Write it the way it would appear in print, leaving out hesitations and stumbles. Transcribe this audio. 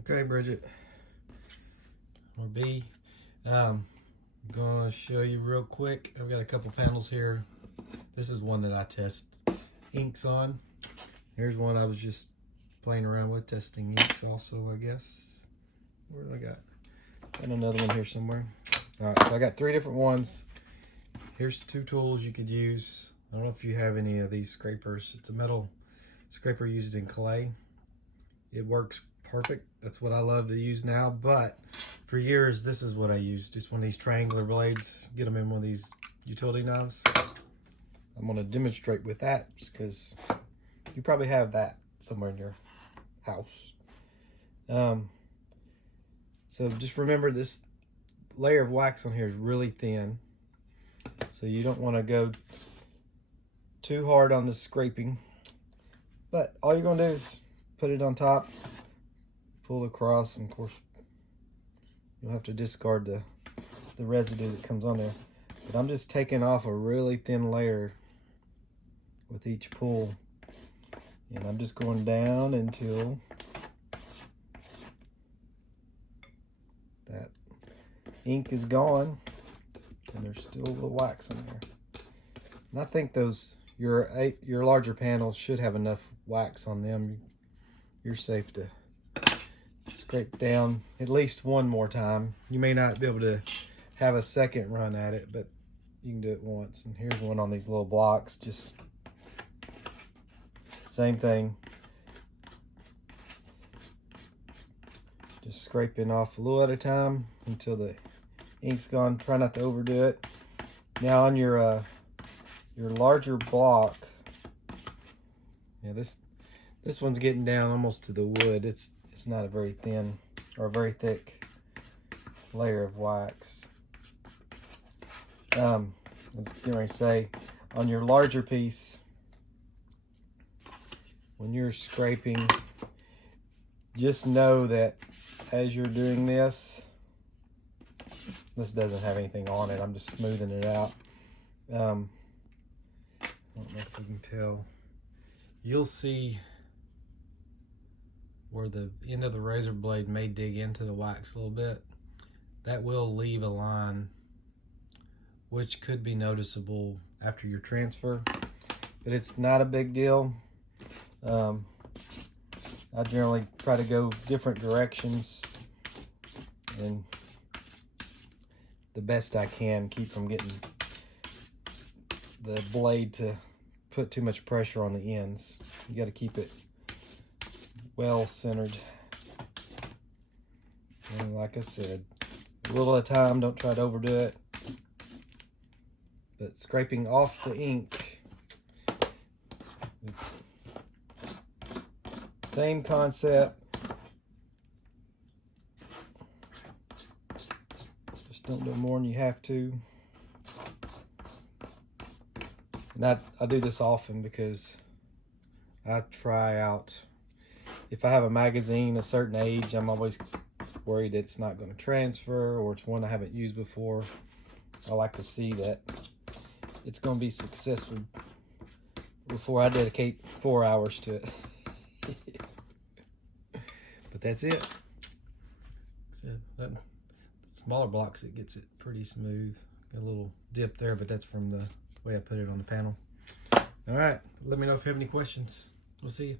Okay, Bridget, or B, I'm gonna show you real quick. I've got a couple panels here. This is one that I test inks on. Here's one I was just playing around with, testing inks also, I guess. Where do I got? And another one here somewhere. All right, so I got 3 different ones. Here's 2 tools you could use. I don't know if you have any of these scrapers. It's a metal scraper used in clay. It works perfect. That's what I love to use now, but for years this is what I used. Just one of these triangular blades. Get them in one of these utility knives. I'm going to demonstrate with that because you probably have that somewhere in your house. So just remember, this layer of wax on here is really thin, so you don't want to go too hard on the scraping, but all you're going to do is put it on top, pull across, and of course you'll have to discard the residue that comes on there. But I'm just taking off a really thin layer with each pull, and I'm just going down until that ink is gone and there's still a little wax in there. And I think your larger panels should have enough wax on them. You're safe to scrape down at least one more time. You may not be able to have a second run at it, but you can do it once. And here's one on these little blocks. Just same thing. Just scraping off a little at a time until the ink's gone. Try not to overdo it. Now on your larger block, yeah, this one's getting down almost to the wood. It's not a very thin or a very thick layer of wax. I was getting ready to say, on your larger piece, when you're scraping, just know that as you're doing this doesn't have anything on it. I'm just smoothing it out. I don't know if you can tell. You'll see where the end of the razor blade may dig into the wax a little bit. That will leave a line, which could be noticeable after your transfer, but it's not a big deal. I generally try to go different directions and the best I can keep from getting the blade to put too much pressure on the ends. You got to keep it well centered. And like I said, a little at a time, don't try to overdo it. But scraping off the ink, it's same concept. Just don't do more than you have to. And I do this often because I try out, if I have a magazine a certain age, I'm always worried it's not going to transfer or it's one I haven't used before. I like to see that it's going to be successful before I dedicate 4 hours to it. But that's it. So that smaller blocks, it gets it pretty smooth. Got a little dip there, but that's from the way I put it on the panel. All right, let me know if you have any questions. We'll see you.